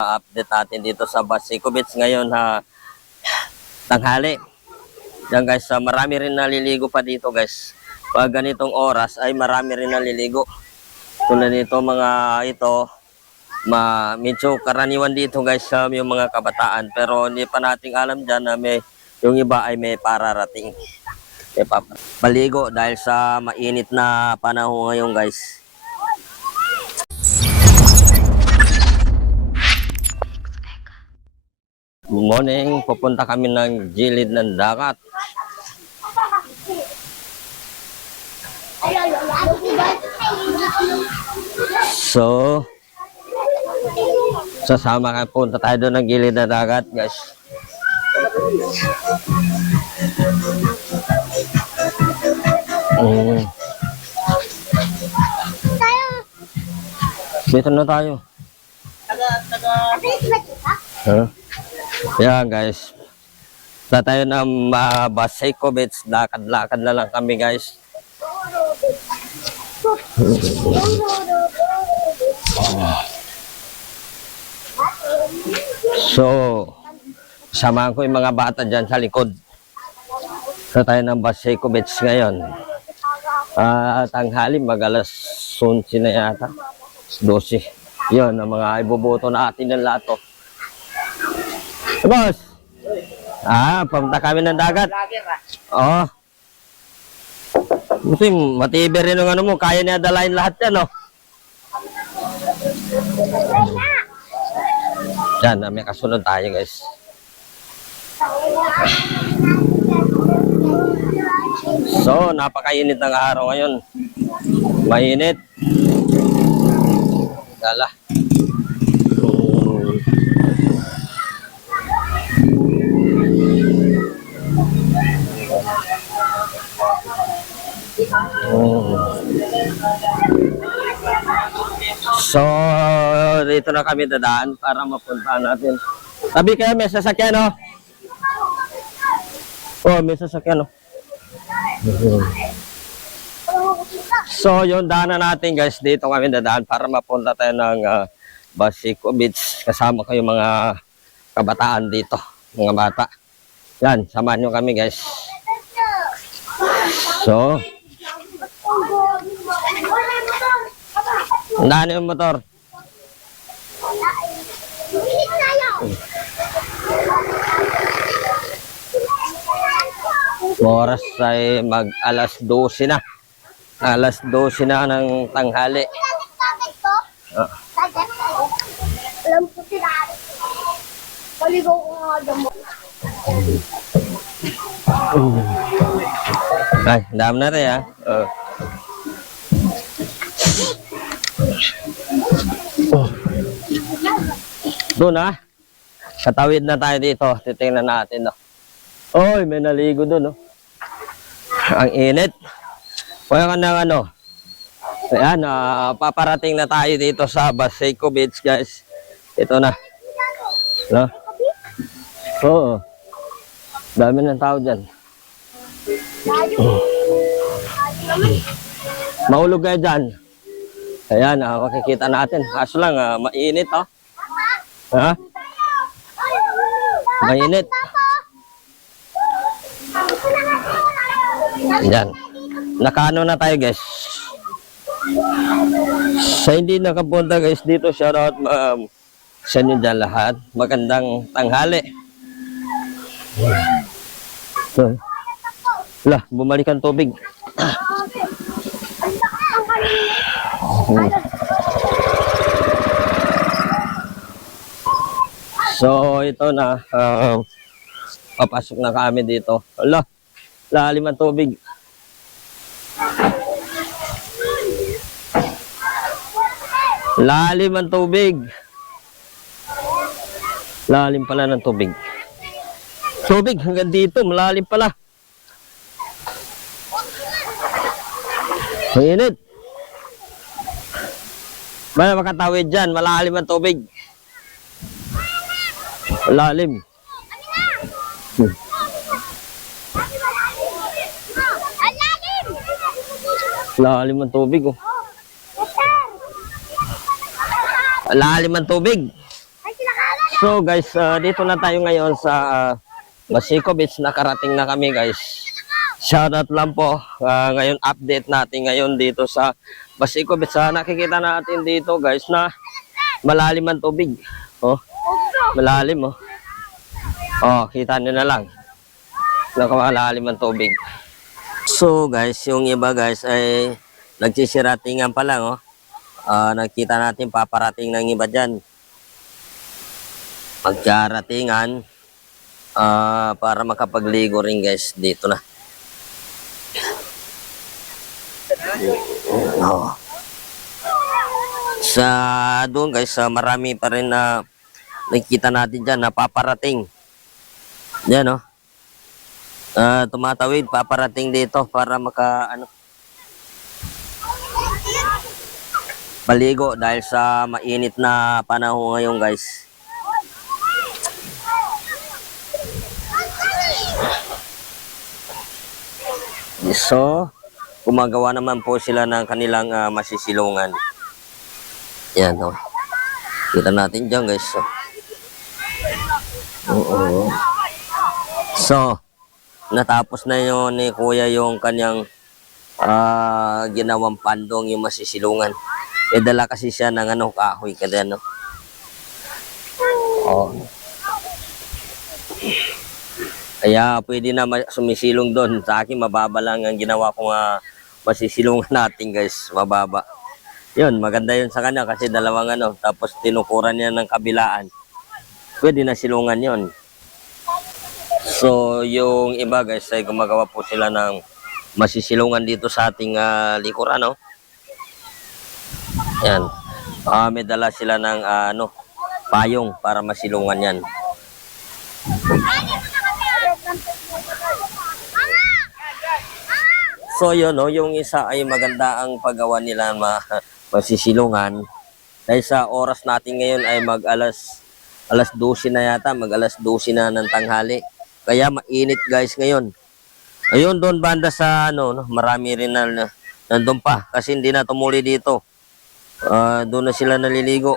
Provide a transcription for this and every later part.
Update natin dito sa Baseco Beach ngayon tanghali. Yan guys, marami rin naliligo pa dito guys. Pag ganitong oras ay marami rin naliligo. Tulad nito mga ito, medyo karaniwan dito guys yung mga kabataan. Pero hindi pa nating alam dyan na yung iba ay may pararating. Paligo dahil sa mainit na panahon ngayon guys. Good morning, pupunta kami ng gilid ng dagat. So, sasama ka, punta tayo doon ng gilid ng dagat, guys. Dito na tayo. Yeah guys, sa tayo ng Baseco Beach, lakad-lakad na lang kami guys. So, samahan ko yung mga bata dyan sa likod. Sa tayo ng Baseco Beach ngayon. Tanghali, mag-alas 11 na yata, 12. Yun, ang mga ibuboto natin ng lato. Boss! Pumunta kami ng dagat. Oo. Kasi matibay rin yung ano mo, kaya niya dalayin lahat yan, no? Yan, may kasunod tayo, guys. So, napakainit ng araw ngayon. Mainit. Dala. So, dito na kami dadaan para mapuntahan natin. Tabi kayo, may sasakyan, no? Oh, may sasakyan, no? So, yung daanan natin, guys, dito kami dadaan para mapunta tayo ng Baseco Beach. Kasama ko yung mga kabataan dito, mga bata. Yan, samahan nyo kami, guys. So, daan yung motor. Oras ay mag-alas 12 na. Alas 12 na ng tanghali. Alam ko sila. Paligaw ko nga damo. Ay, dami na rin, ha? Doon, ha? Katawid na tayo dito. Titingnan natin, no? Oy, may naligo doon, no? Ang init. Kaya ka ng ano. Ayan, paparating na tayo dito sa Baseco Beach, guys. Ito na. No? Oo. Dami ng tao dyan. Mahulog kayo dyan. Ayan, makikita natin. Kaso lang, mainit, oh. Ha? Mainit. Ayan. Nakaano na tayo, guys. Sa hindi nakapunta, guys, dito, shoutout sa inyo dyan lahat. Magandang tanghali. So, bumalik ang tubig. So, ito na. Papasok na kami dito. Ala, lalim ang tubig. Lalim ang tubig. Lalim pala ng tubig. Tubig hanggang dito, malalim pala. Mainit. Bala makatawid dyan, malalim ang tubig. Malalim. Lalim ang tubig, oh. Lalim ang tubig. Ay, sila So guys, dito na tayo ngayon sa Basico Beach. Nakarating na kami guys. Shoutout lang po. Ngayon update natin ngayon dito sa Basico Beach. Nakikita natin dito guys na malalim ang tubig. Oh, malalim oh. Oh, kita nyo na lang. Nakamalalim ang tubig. So guys, yung iba guys ay nagsisiratingan pa lang oh. Nakita natin paparating ng iba dyan. Magkaratingan para makapagligo rin guys dito na. Oh. Sa doon guys, marami pa rin na nakikita natin dyan na paparating. Yan oh. Tumatawid, paparating dito para paligo dahil sa mainit na panahon ngayon guys. So, gumagawa naman po sila ng kanilang masisilungan. Yan oh. Kita natin dyan guys. So, natapos na yun ni Kuya yung kanyang ginawang pandong yung masisilungan. Dala kasi siya ng kahoy kada no. Oh. Kaya pwede na sumisilong doon. Sa akin mababa lang ang ginawa kong masisilungan natin guys, mababa. Yun, maganda yun sa kanya kasi dalawang tapos tinukuran niya ng kabilaan. Pwede na silungan yun. So, yung iba guys ay gumagawa po sila ng masisilungan dito sa ating likuran, no? Yan. May dala sila ng payong para masilungan yan. So, yun, no? Yung isa ay maganda ang paggawa nila masisilungan. Dahil sa oras natin ngayon ay alas 12 na yata, alas 12 na ng tanghali. Kaya mainit guys ngayon. Ayun doon banda sa marami rin na nandun pa kasi hindi na tumuli dito. Doon na sila naliligo.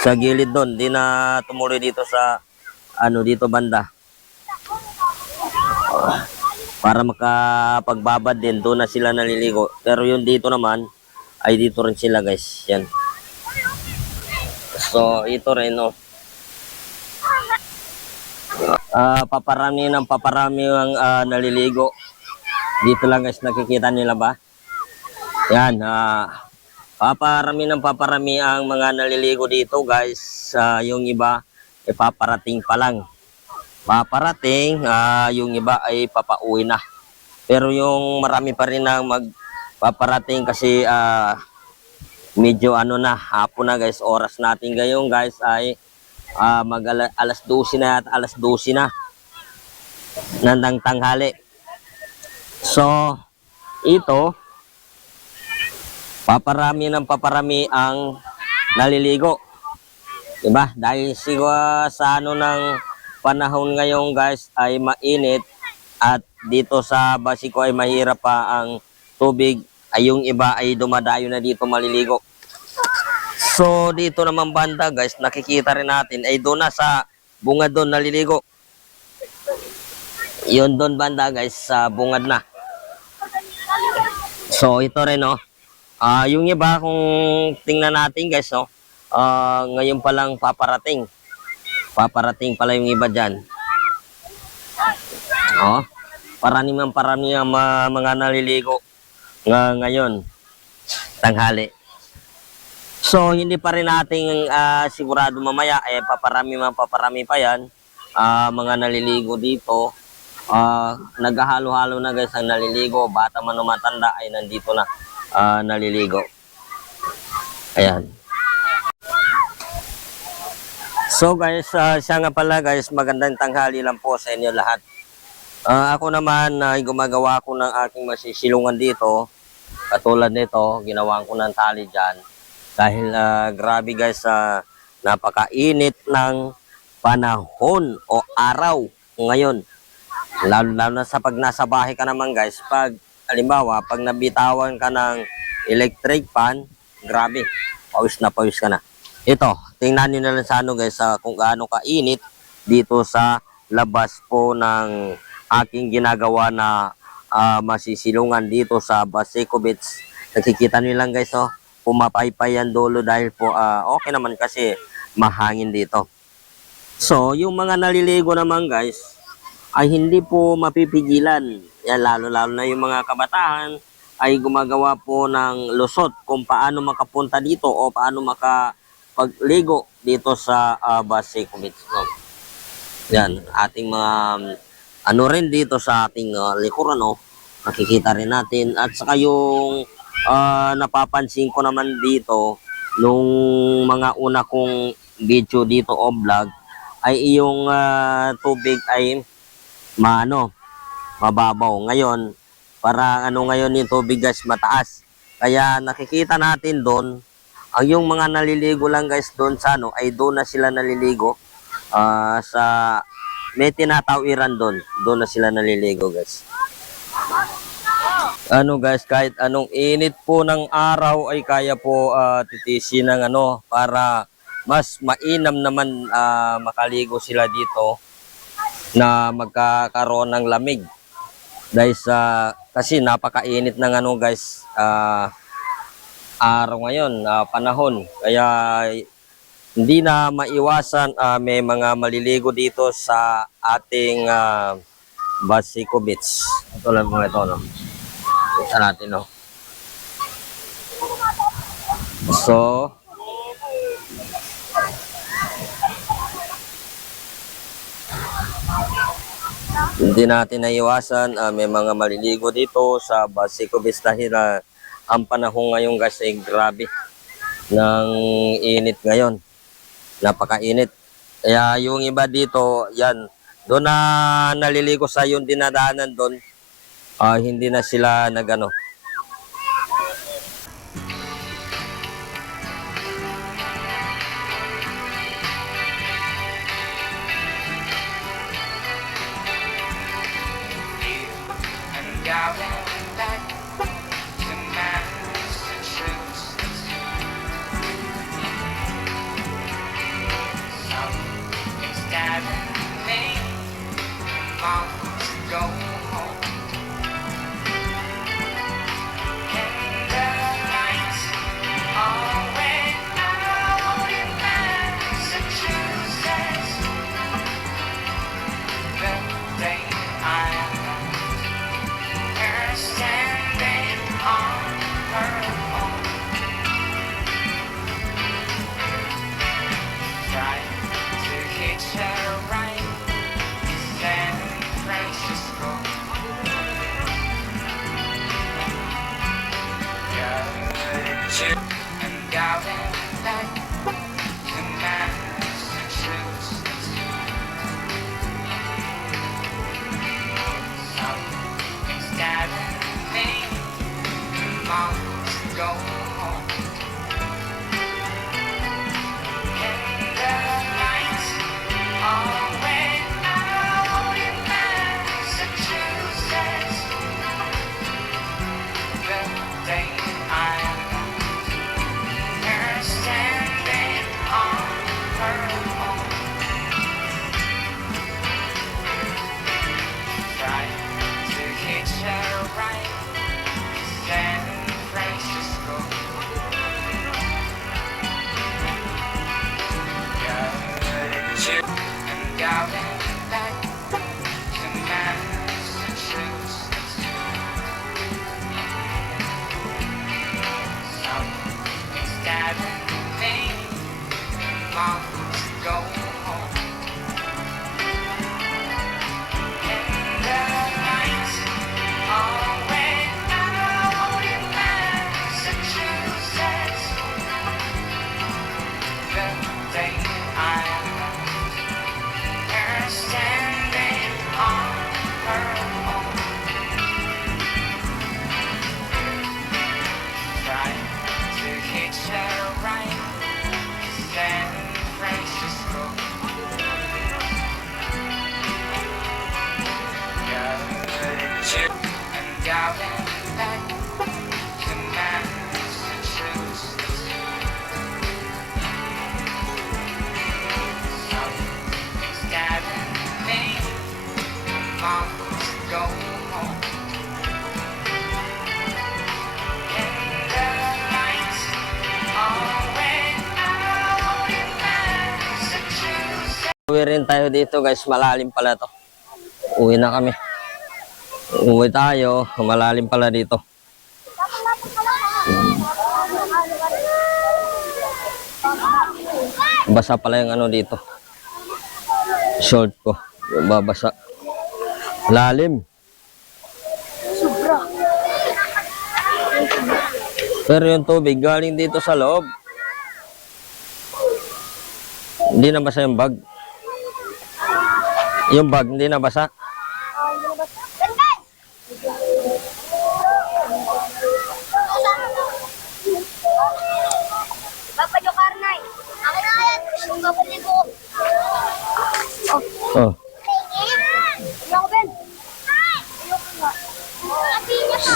Sa gilid doon, hindi na tumuli dito sa dito banda. Para makapagbabad din, doon na sila naliligo. Pero yung dito naman ay dito rin sila guys. Yan. So ito rin paparami ang naliligo. Dito lang guys, nakikita nila ba? Yan, paparami ang mga naliligo dito guys. Yung iba ay paparating pa lang. Paparating, yung iba ay papauwi na. Pero yung marami pa rin ang magpaparating kasi medyo hapon na guys. Oras natin ngayon guys ay alas 12 na at alas 12 na ng tanghali. So, ito paparami ang naliligo. Diba? Dahil siguro sa ng panahon ngayon guys ay mainit at dito sa Basico ay mahirap pa ang tubig. Ay yung iba ay dumadayo na dito maliligo. So dito naman banda guys, nakikita rin natin ay doon na sa bungad doon naliligo. Yun doon banda guys, sa bungad na. So ito rin yung iba kung tingnan natin guys ngayon pa lang paparating. Paparating pala yung iba dyan. Parami ang mga naliligo ngayon tanghali. So hindi pa rin natin sigurado mamaya paparami pa yan. Mga naliligo dito. Naghahalo-halo na guys ang naliligo. Bata man o matanda ay nandito na naliligo. Ayan. So guys, siya nga pala guys, magandang tanghali lang po sa inyo lahat. Ako naman ay gumagawa ko ng aking masisilungan dito. Katulad nito, ginawa ko ng tali dyan. Dahil grabe guys, napakainit ng panahon o araw ngayon. Lalo na sa pag nasa bahay ka naman guys, halimbawa, pag nabitawan ka ng electric fan, grabe, pawis na pawis ka na. Ito, tingnan niyo na lang sa ano guys, kung gaano kainit dito sa labas po ng aking ginagawa na masisilungan dito sa Baseco Beach. Nakikita niyo lang guys, oh, pumapaypay ang dulo dahil po okay naman kasi mahangin dito. So, yung mga naliligo naman guys, ay hindi po mapipigilan. Yan, lalo-lalo na yung mga kabataan ay gumagawa po ng lusot kung paano makapunta dito o paano makapagligo dito sa Baseco Beach. No? Yan, ating mga ano rin dito sa ating likuran, no? Nakikita rin natin. At saka yung napapansin ko naman dito, nung mga una kong video dito o vlog, ay yung tubig ay mababaw. Ngayon, para ano ngayon yung tubig guys, mataas. Kaya nakikita natin doon, ang yung mga naliligo lang guys doon sa ano, ay doon na sila naliligo. Sa may tinatawiran doon. Doon na sila naliligo guys. Ano guys, kahit anong init po ng araw ay kaya po titisin ng ano para mas mainam naman makaligo sila dito na magkakaroon ng lamig. Dahil sa kasi napakainit ng ano guys, araw ngayon, panahon. Kaya hindi na maiwasan may mga maliligo dito sa ating Baseco Beach. Ito lang mga ito, no? Ito natin, no? So, hindi natin naiwasan may mga maliligo dito sa Baseco Beach dahil ang panahon ngayon guys ay grabe ng init ngayon. Napakainit. Kaya yung iba dito, yan, doon na naliligo sa yung dinadaanan doon, hindi na sila nagano. And going back to Massachusetts. Something's driving me on to go home. And the lights are went out in Massachusetts. The day I her standing on her own, trying to hitch her ride to San Francisco. And going back to Massachusetts. Something's driving me on to go home. And the lights all went out in Massachusetts. The day I left her standing on her own, trying to hitch her ride to San Francisco. And going back to Massachusetts. Something's driving me on to go home. And the lights all went out in Massachusetts. The day I left her standing on her own, trying to hitch her ride to San Francisco. Uwi rin tayo dito guys, malalim pala to. Uwi na kami. Uwi tayo, malalim pala dito. Basa pala yung ano dito. Short ko, babasa. Lalim. Sobra. Pero yung tubig galing dito sa loob. Hindi na basa yung bag. Yung bag hindi na basa. Papa yung karnay. Akin na yan. Yung kapatid ko. Oh. Ako, Ben.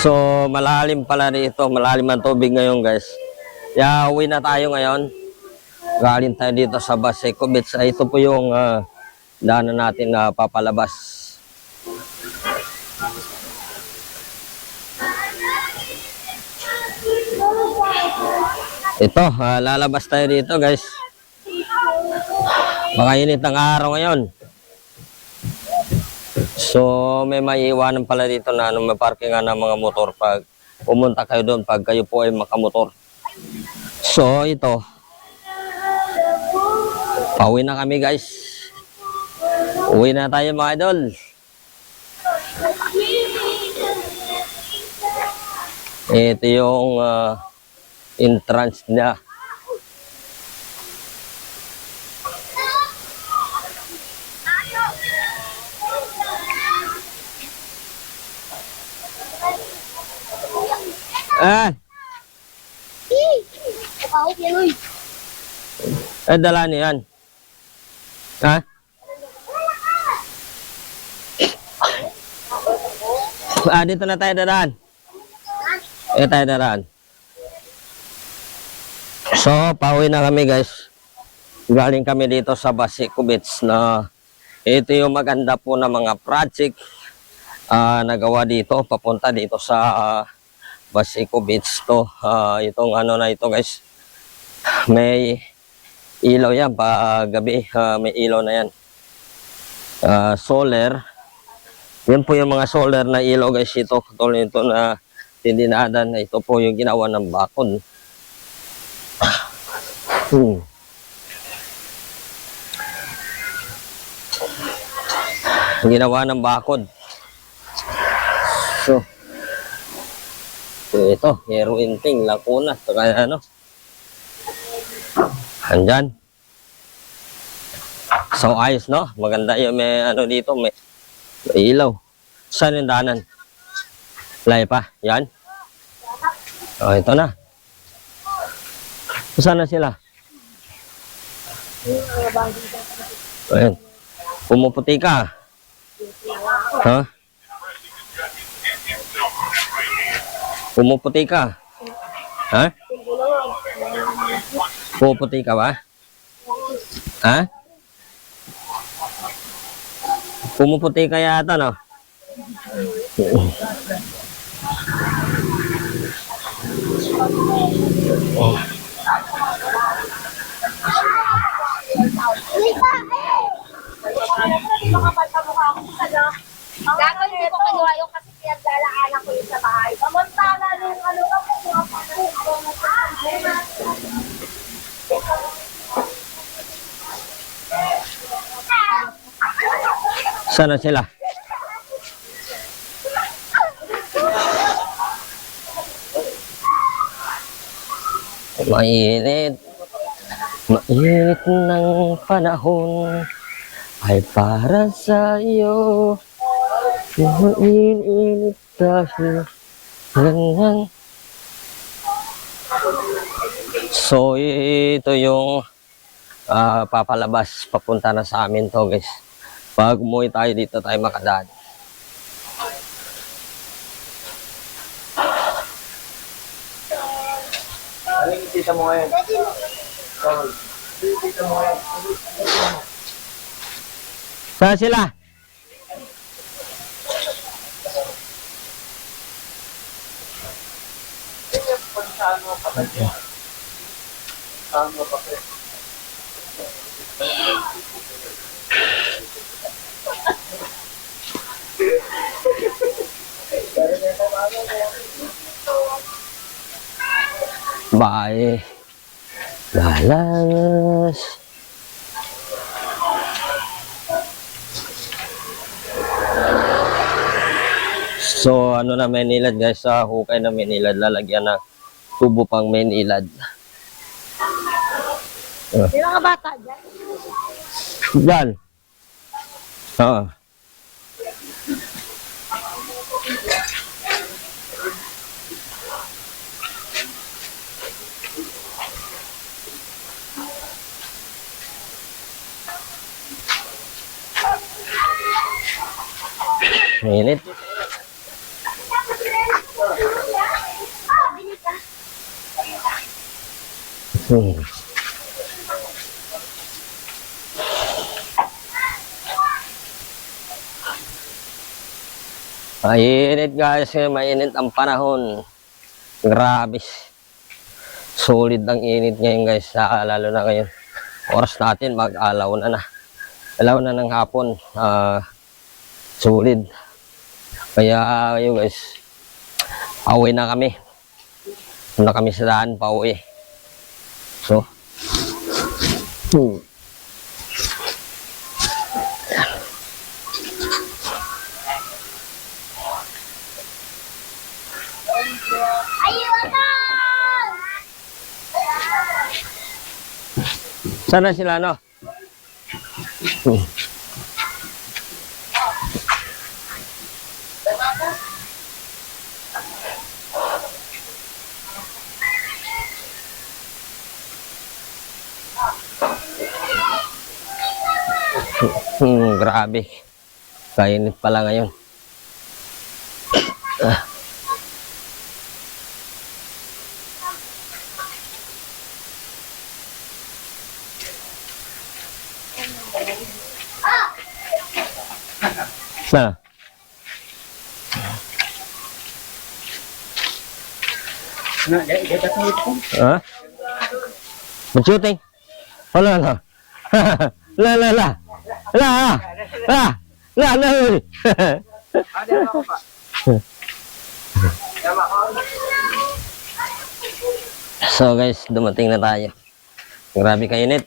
So malalim pala dito. Malalim ang tubig ngayon guys. Kaya uwi na tayo ngayon. Galing tayo dito sa Baseco Beach. Ito po yung daanan natin na papalabas. Ito, lalabas tayo dito guys. Makainit ang araw ngayon. So may maiiwanan pala dito na may parkingan ng mga motor pag pumunta kayo doon pag kayo po ay makamotor. So ito, pauwi na kami guys. Uwi na tayo mga idol. Ito yung entrance niya. Ako, Pinoy. Dala niyo yan. Ha? Dito na tayo dadaan. Tayo dadaan. So, pauwi na kami guys. Galing kami dito sa Baseco Beach na ito yung maganda po na mga project nagawa dito. Papunta dito sa Baseco Beach to. Itong ano na ito guys. May ilaw yan. Pag gabi may ilaw na yan. Solar. Yan po yung mga solar na ilaw guys. Ito katulad ito na tindinadan. Ito po yung ginawa ng bakod. Ginawa ng bakod. So ito, heroin ting, Lacuna, kaya ano. Andyan. So ayos no, maganda yung may ano dito, may ilaw. Saan yung daanan? Layo pa, yan. Oh, ito na. Saan na sila? Ayan. Pumuputi ka. Ha? Pumuputi ka. Ha? Pumuputi ka ba? Ha? Pumuputi ka yata, no? Oh. Gagawin ko kinuha yung kasi pinaglalaanan ko yung sa bahay. Samantala nung ano ka po, Saan na sila? Mainit. Mainit ng panahon ay para sa iyo. Mainit dahil ganyan. So ito yung papalabas. Papunta na sa amin to guys. Pag umuwi tayo dito tayo makadaan. Ano yung tita mo ngayon? Saan sila? Bye. Lalas. So, ano na main ilad guys, sa hukay na main ilad, lalagyan ng tubo pang main ilad. Yung mga bata dyan. Yan. Oo. Mainit. Hmm. Mainit guys, mainit ang panahon. Grabe. Solid ang init ngayon guys, lalo na ngayon. Oras natin mag-alaw na. Alaw na ng hapon. Solid. Kaya yun guys, pauwi na kami. Punta kami sa daan, pauwi. So, sana sila no? Grabe. Kainit pala ngayon. Na. Ha? Mag-shooting? Wala na. La la la. La la. La. La la. So guys, dumating na tayo. Grabe kainit.